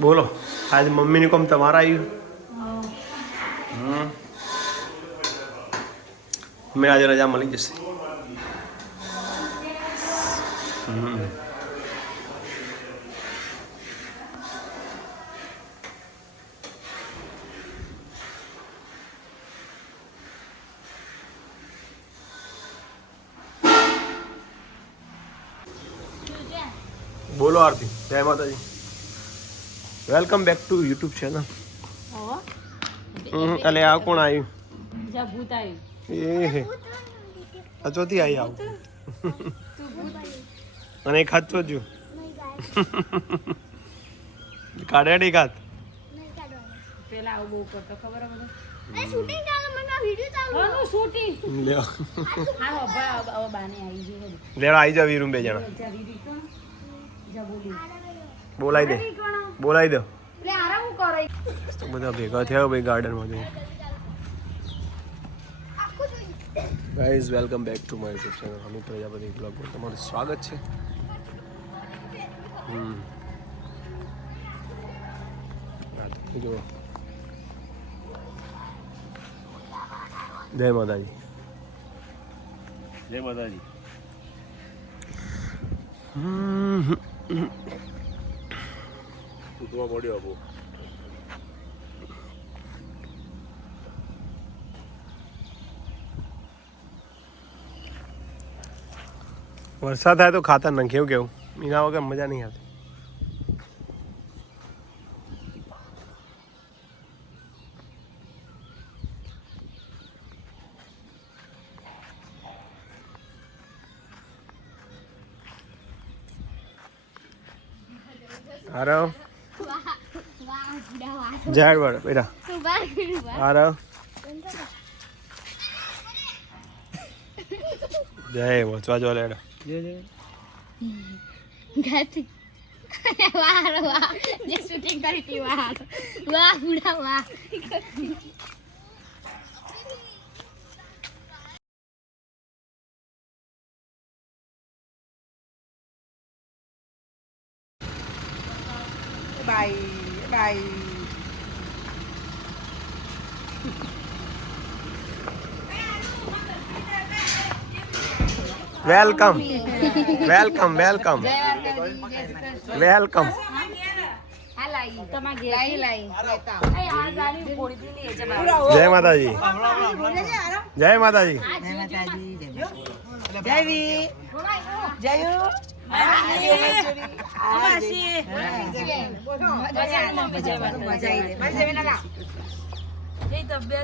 બોલો આજે મમ્મીની કોમ તમારા આવ્યું? મેં આજે રજા મળી જશે. બોલો આરતી, જય માતાજી. Welcome back to YouTube channel. અલે આ કોણ આવ્યું? એ અચોથી આવી આવું અને એક હાથ ચોજ્યું કાઢે ડી કાત પેલા આવું બહુ કરતો ખબર મને એ શૂટિંગ ચાલે મને વિડિયો ચાલુ હાનું શૂટિંગ લ્યો હા બાબા બાને આવી ગઈ લેવા આવી જાવ વીરું બે જણા જા દીદી કોણ જા બોલી બોલાઈ દો લે આરા હું કરે તો બધા ભેગા થયા ભાઈ ગાર્ડનમાં જઈ. Guys welcome back to my YouTube channel Amit Prajapati બ્લોગમાં તમારું સ્વાગત છે. જો જય માતાજી. જય માતાજી. ઉઠવા પડ્યો બહુ. વરસાદ થાય તો ખાતર નાખે કેવું એના વગર મજા નહીં આવતી. આરવ ઝાડ વાળ બેટા આરવ જય વચવા જો લેડા ગાતી વાહ વાહ જે શૂટિંગ કરી હતી વાહ વાહ બુડા વાહ bye bye welcome welcome welcome welcome. જય માતાજી જય માતાજી.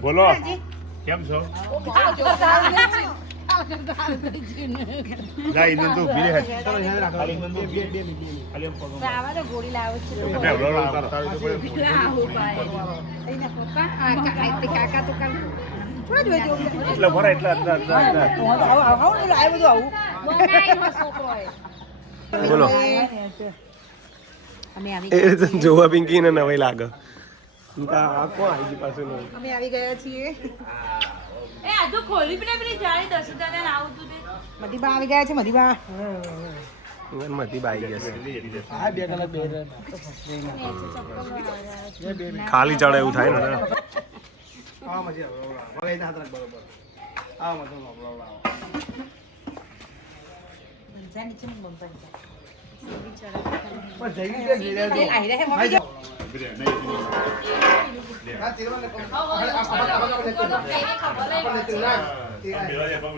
બોલો કેમ છો? જા ઇન્દુ તું બીરે હે ખાલી ઇન્દુ બે ખાલી એમ પગો આવા તો ગોળી લાવે છે બે હળો તારો તો આહો ભાઈ એના પપ્પા કાકા તો કાલ એટલે ભરા એટલે બોલો એ જોવા પિંકી ને નવાઈ લાગે. આ કોણ આવી ગઈ પાછું? અમે આવી ગયા છીએ એ આ તો ખોલી પેલી જાણી દસુતા ને આવતું તે મધીબા આવી ગયા છે મધીબા મતી બાઈ ગયા છે. ખાલી ચડે એવું થાય ને.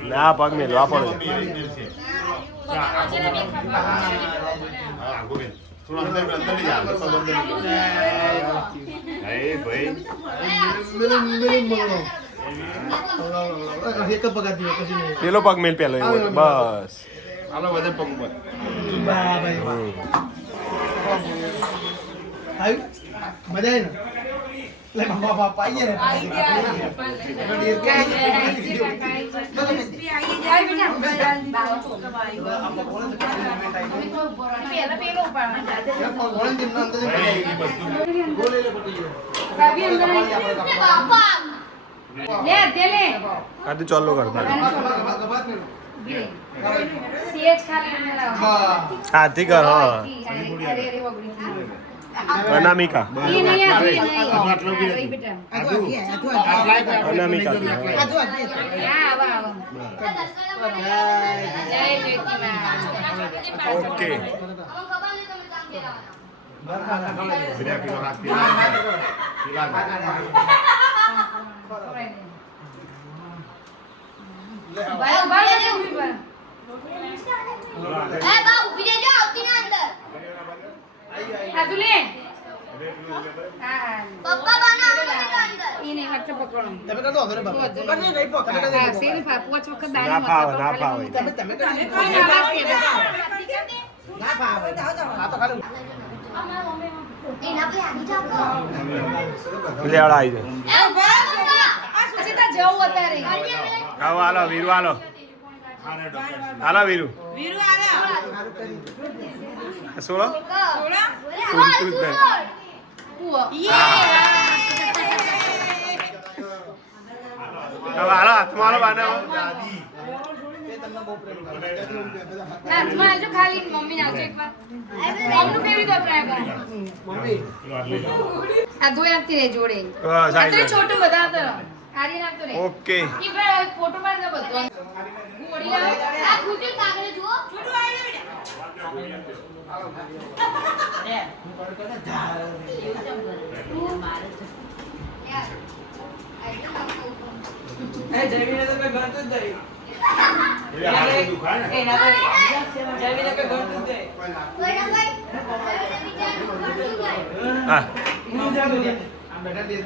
ના પગ મેલવા પડે. પેલો પગ મેલ પેલો બસ. મજા આવી બાપા આ તો ચાલુ કરતા હાથી કર. હા અનામિકા એ નહીં આધુ એ નહીં એ બેટા અનામિકા હા આવા જય જ્યોતિમાં ઓકે ભાઈ ભાઈ દે ઉભી પર એ બા ઉભી રહેજો આવતી ના અંદર આધુ લે હા પપ્પા બના અંદર ઈને હટ પકડો તમે કર દો ઘરે બાપા કર નહીં નહીં પકડ કર હા સીન પાંચ વખત દાણી ના ફાવે ના ફાવે તમે કર ના ભાવે આ તો ખાલી એના પે આની જાકો લેવડા આવી જાય એ બરાબર પછી તા જવું અત્યારે આવો હાલો વીરુ હાલો હાલો વીરુ વીરુ આલા સોળો થોડા હવે હાલો હાથમાં હાલો બાને હાથમાં જો ખાલી મમ્મી નાખજો એકવાર મમ્મી કેવી તો ટ્રાય કરો મમ્મી આ ધોઈ આપતી રે જોડે હા, આ સાઈડ તો લે. છોટું બતાવતો આરી નાખતો રે ઓકે ઈ ભાઈ ફોટો પાડી દો બધું ગોળી લાવ આ ખૂટી કાગળ જુઓ છોટું આવી એ જયવીને તો કોઈ ગણતું જ નહીં એના તો જયવીને કોઈ ગણતું જ નહીં હા આ બેટા દેશ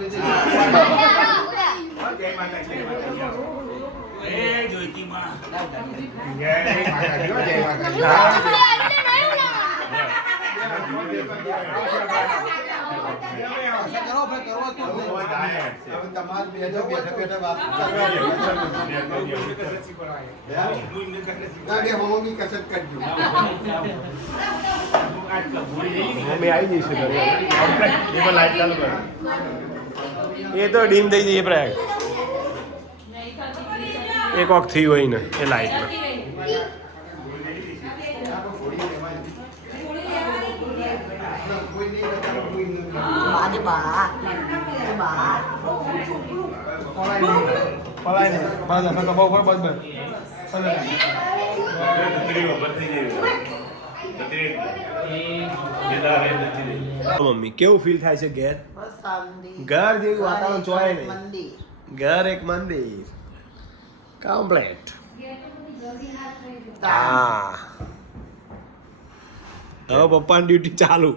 છે કરો ભાઈ કરો તો તમારે બેઠા બેઠા વાત હોમોની કસરત કરજો મમ્મી આવી જઈશે ઘરે એમાં લાઈટ ચાલુ કર એ તો ડીમ થઈ જઈએ પ્રયાગ એક વખત થઈ હોય ને એ લાઈટમાં પલાય ને બાજા તો બહુ બસ બસ મમ્મી કેવું ફીલ થાય છે ઘેર ઘર જેવું વાતાવરણ જોવાય નહીં ઘર એક મંદિર કમ્પ્લેટ હા હવે પપ્પાની ડ્યુટી ચાલુ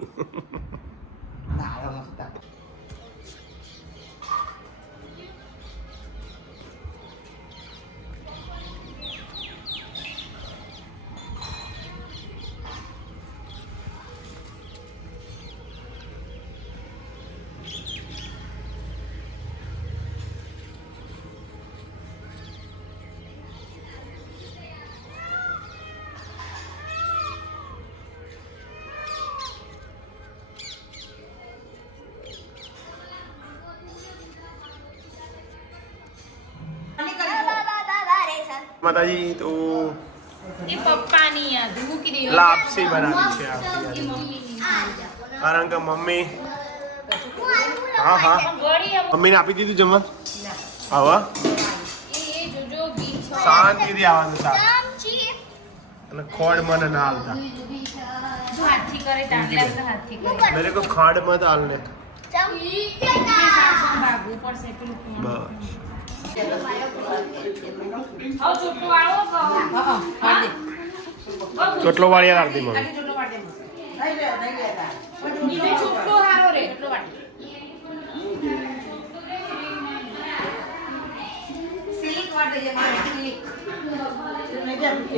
માતાજી તો એ પપ્પાની યાદ મૂકી દે લાપસી બનાવી છે આપણી કારણ કે મમ્મી હા હા મમ્મીને આપી દીધું જમવા આવા એ જોજો બીચ શાંતિથી આવવાનું સાહેબ અને ખોડ મને ના હાલતા હાથથી કરે તાંડલા તો હાથથી કરે મેરે કો ખાડ મત હાલને ભાગવું પડશે પેલું બસ આવ છોટું આવો ચોટલો વાળી આરતી મમ્મી નીચે છોટું હારો રે એટલો વાટી સિલિક વાટ દેજે મારે સિલિક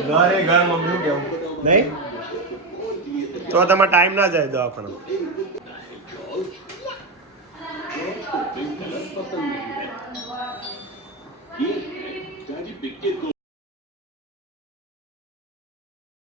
ઘરે ઘર મમ્મી કેવું નહીં તો તમારે ટાઈમ ના જાય દવાખાના